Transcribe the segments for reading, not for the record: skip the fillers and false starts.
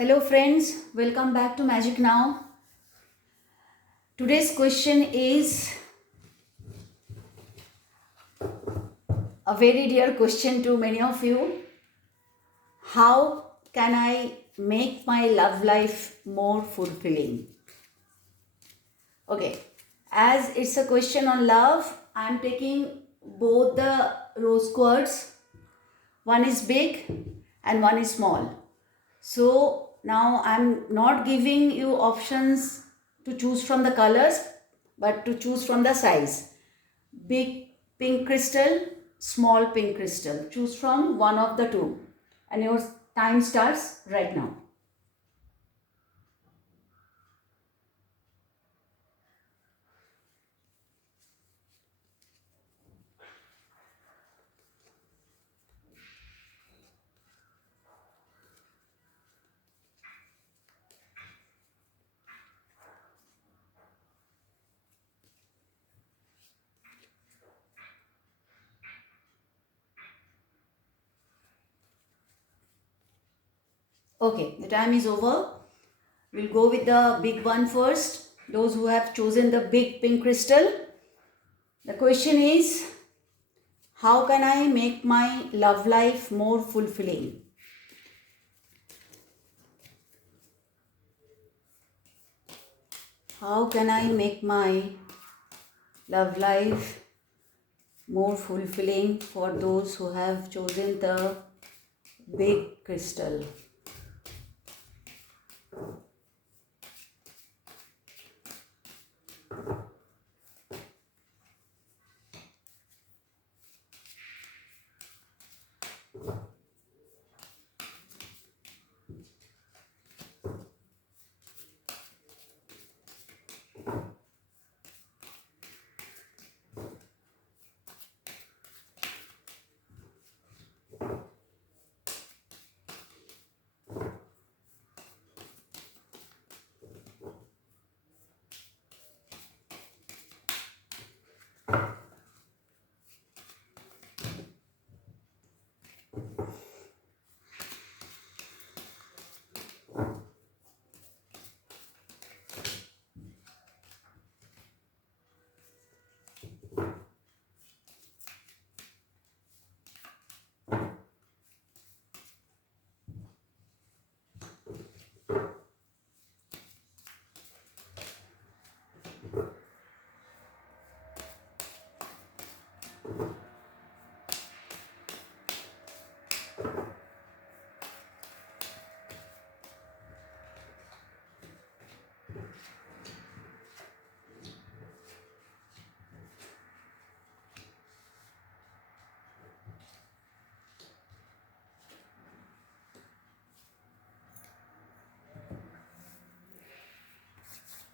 Hello friends, welcome back to Magic Now. Today's question is a very dear question to many of you. How can I make my love life more fulfilling? Okay, as it's a question on love, I'm taking both the rose quartz. One is big and one is small. So now I'm not giving you options to choose from the colors, but to choose from the size. Big pink crystal, small pink crystal. Choose from one of the two. And your time starts right now. Okay, the time is over. We'll go with the big one first. Those who have chosen the big pink crystal. The question is, how can I make my love life more fulfilling? How can I make my love life more fulfilling for those who have chosen the big crystal?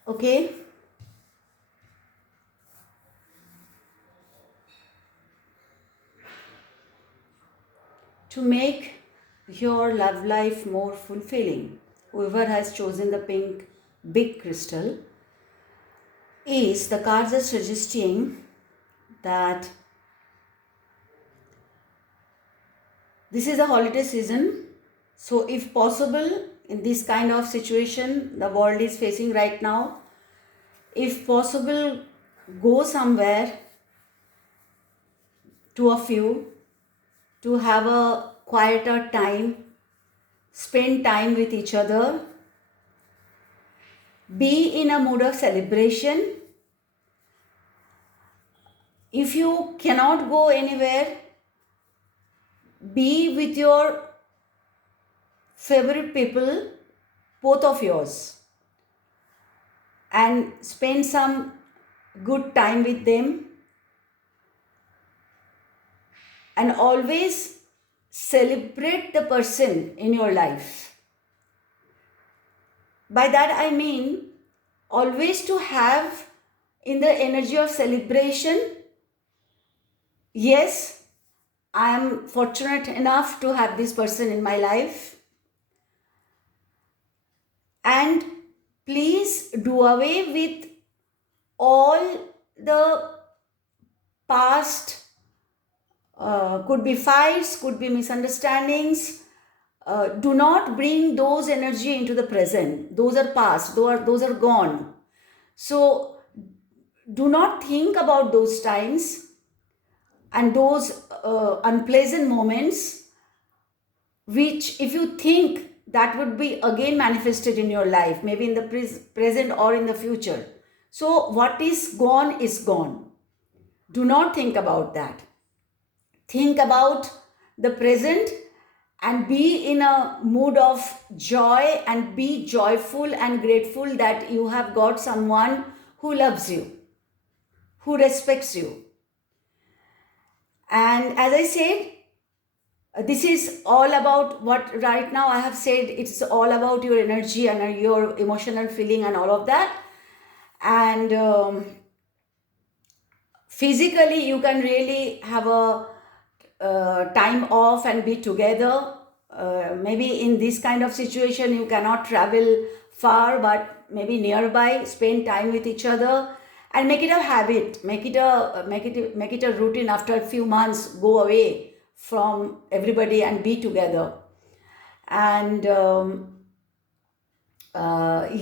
Okay, to make your love life more fulfilling, whoever has chosen the pink big crystal, is the cards are suggesting that this is a holiday season. So if possible, in this kind of situation the world is facing right now, if possible, go somewhere to a few to have a quieter time, spend time with each other, be in a mood of celebration. If you cannot go anywhere, be with your favorite people, both of yours, and spend some good time with them, and always celebrate the person in your life. By that I mean always to have in the energy of celebration. Yes, I am fortunate enough to have this person in my life, and please do away with all the past, could be fights, could be misunderstandings, do not bring those energy into the present. Those are past, those are gone. So do not think about those times and those unpleasant moments, which if you think that would be again manifested in your life, maybe in the present or in the future. So what is gone is gone. Do not think about that. Think about the present and be in a mood of joy and be joyful and grateful that you have got someone who loves you, who respects you. And as I said, this is all about what right now I have said. It's all about your energy and your emotional feeling and all of that. And physically, you can really have a time off and be together. Maybe in this kind of situation, you cannot travel far, but maybe nearby, spend time with each other and make it a habit, make it a routine. After a few months, go away from everybody and be together. And I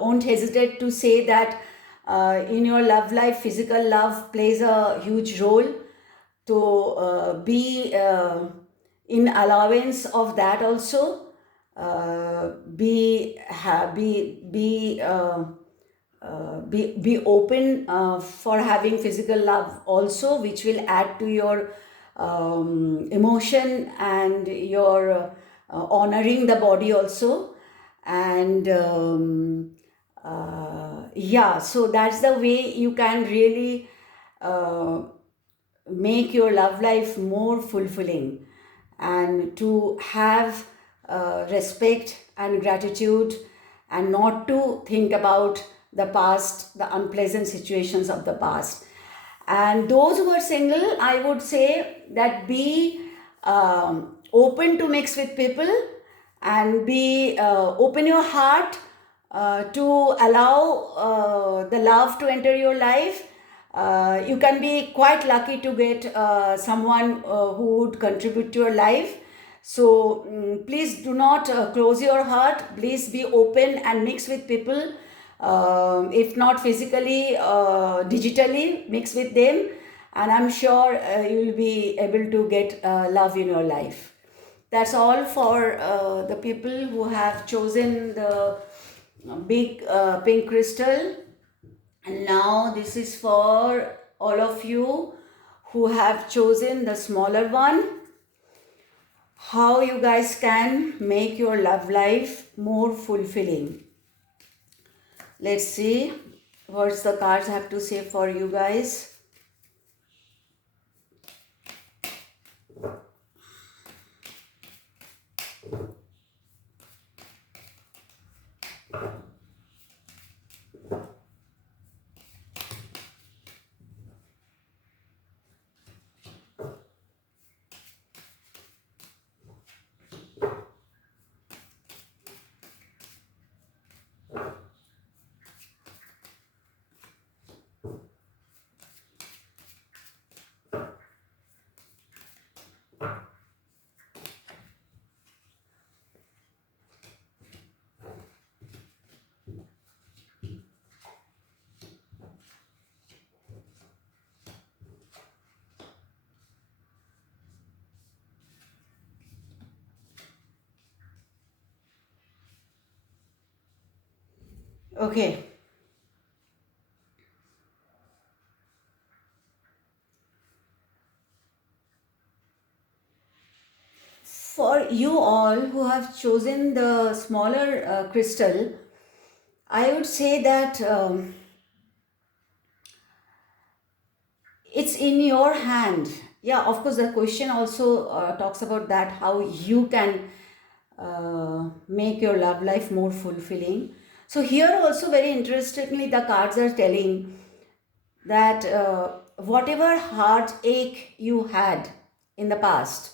won't hesitate to say that in your love life, physical love plays a huge role. To be in allowance of that also. Be open for having physical love also, which will add to your emotion and your honoring the body also. And so that's the way you can really make your love life more fulfilling, and to have respect and gratitude, and not to think about the past, the unpleasant situations of the past. And those who are single, I would say that be open to mix with people, and be open your heart to allow the love to enter your life. You can be quite lucky to get someone who would contribute to your life. So please do not close your heart. Please be open and mix with people. If not physically, digitally, mix with them. And I'm sure you will be able to get love in your life. That's all for the people who have chosen the big pink crystal. And now this is for all of you who have chosen the smaller one. How you guys can make your love life more fulfilling. Let's see what the cards have to say for you guys. Okay. For you all who have chosen the smaller crystal, I would say that it's in your hand. Yeah, of course, the question also talks about that, how you can make your love life more fulfilling. So here also, very interestingly, the cards are telling that whatever heartache you had in the past,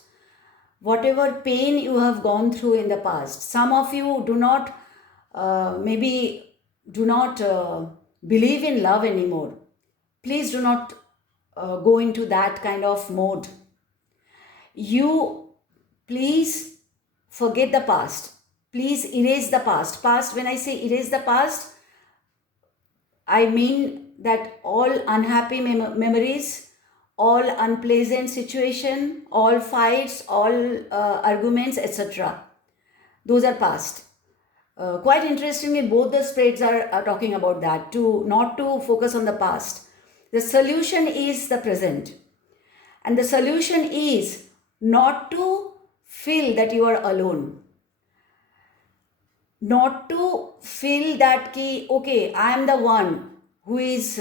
whatever pain you have gone through in the past, some of you do not maybe do not believe in love anymore. Please do not go into that kind of mode. You please forget the past. Please erase the past. Past, when I say erase the past, I mean that all unhappy memories, all unpleasant situation, all fights, all arguments, etc. Those are past. Quite interestingly, both the spreads are talking about that, to not to focus on the past. The solution is the present. And the solution is not to feel that you are alone. Not to feel that, okay, I am the one who is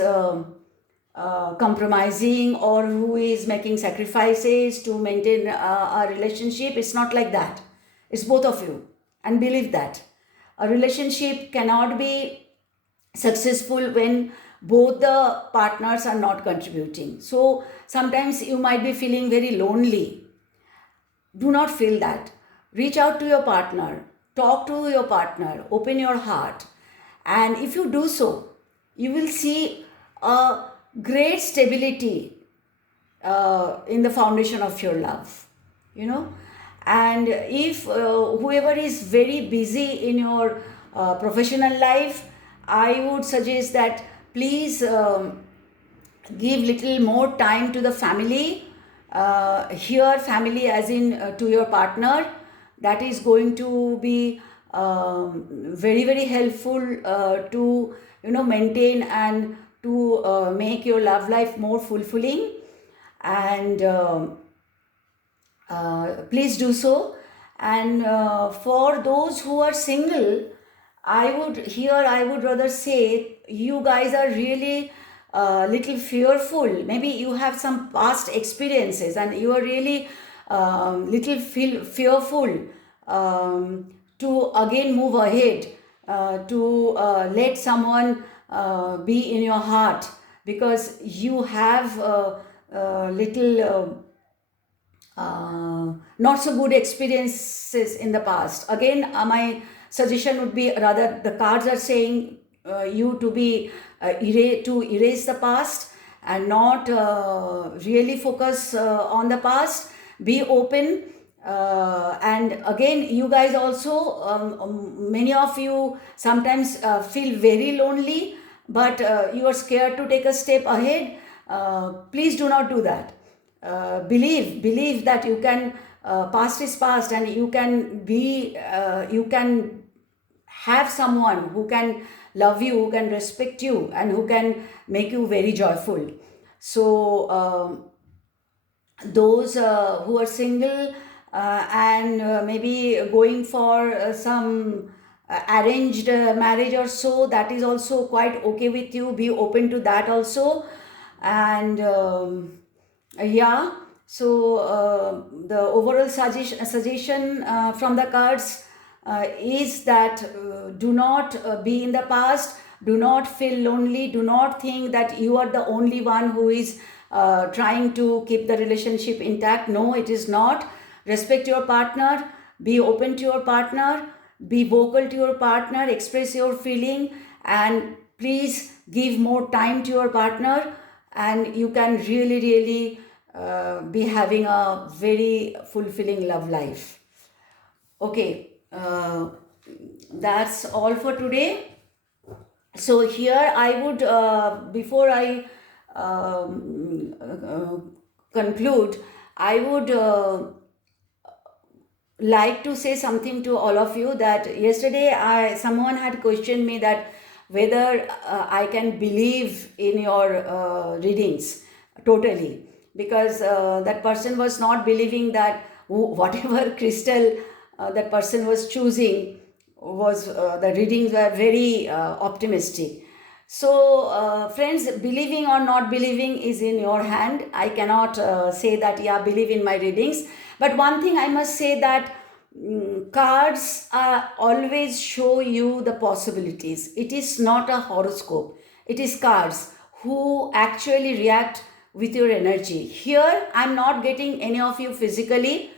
compromising or who is making sacrifices to maintain a relationship. It's not like that. It's both of you. And believe that. A relationship cannot be successful when both the partners are not contributing. So sometimes you might be feeling very lonely. Do not feel that. Reach out to your partner, talk to your partner, open your heart. And if you do so, you will see a great stability in the foundation of your love, you know. And if whoever is very busy in your professional life, I would suggest that please give little more time to the family. Here family as in to your partner. That is going to be very very helpful to maintain and to make your love life more fulfilling. And please do so. And for those who are single, I would rather say you guys are really little fearful. Maybe you have some past experiences and you are really little fearful to again move ahead, to let someone be in your heart, because you have little not so good experiences in the past. Again, my suggestion would be, rather the cards are saying you to be to erase the past and not really focus on the past. Be open. And again, you guys also, many of you sometimes feel very lonely, but you are scared to take a step ahead. Please do not do that. Believe that you can, past is past, and you can you can have someone who can love you, who can respect you, and who can make you very joyful. So those who are single and maybe going for some arranged marriage or so, that is also quite okay with you. Be open to that also. And yeah, so the overall suggestion from the cards is that do not be in the past, do not feel lonely, do not think that you are the only one who is trying to keep the relationship intact. No, it is not. Respect your partner, be open to your partner, be vocal to your partner, express your feeling, and please give more time to your partner, and you can really be having a very fulfilling love life. Okay, that's all for today. So here I would, before I conclude, I would like to say something to all of you, that yesterday someone had questioned me that whether I can believe in your readings totally, because that person was not believing that whatever crystal that person was choosing was the readings were very optimistic. So friends, believing or not believing is in your hand. I cannot say that believe in my readings. But one thing I must say, that cards always show you the possibilities. It is not a horoscope. It is cards who actually react with your energy. Here I'm not getting any of you physically.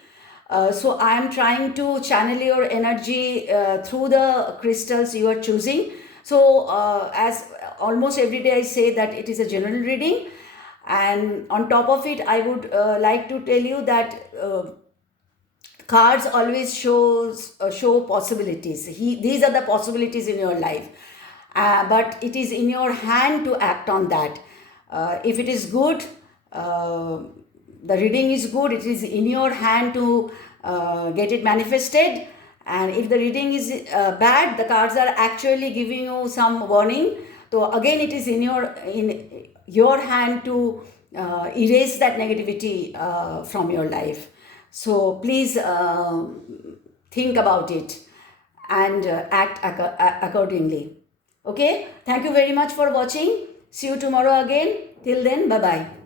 So I am trying to channel your energy through the crystals you are choosing. So as almost every day I say that it is a general reading. And on top of it, I would like to tell you that Cards always show possibilities. These are the possibilities in your life, but it is in your hand to act on that. If it is good, the reading is good, it is in your hand to get it manifested. And if the reading is bad, the cards are actually giving you some warning. So again, it is in your hand to erase that negativity from your life. So please think about it and act accordingly. Okay, thank you very much for watching. See you tomorrow again. Till then, bye bye.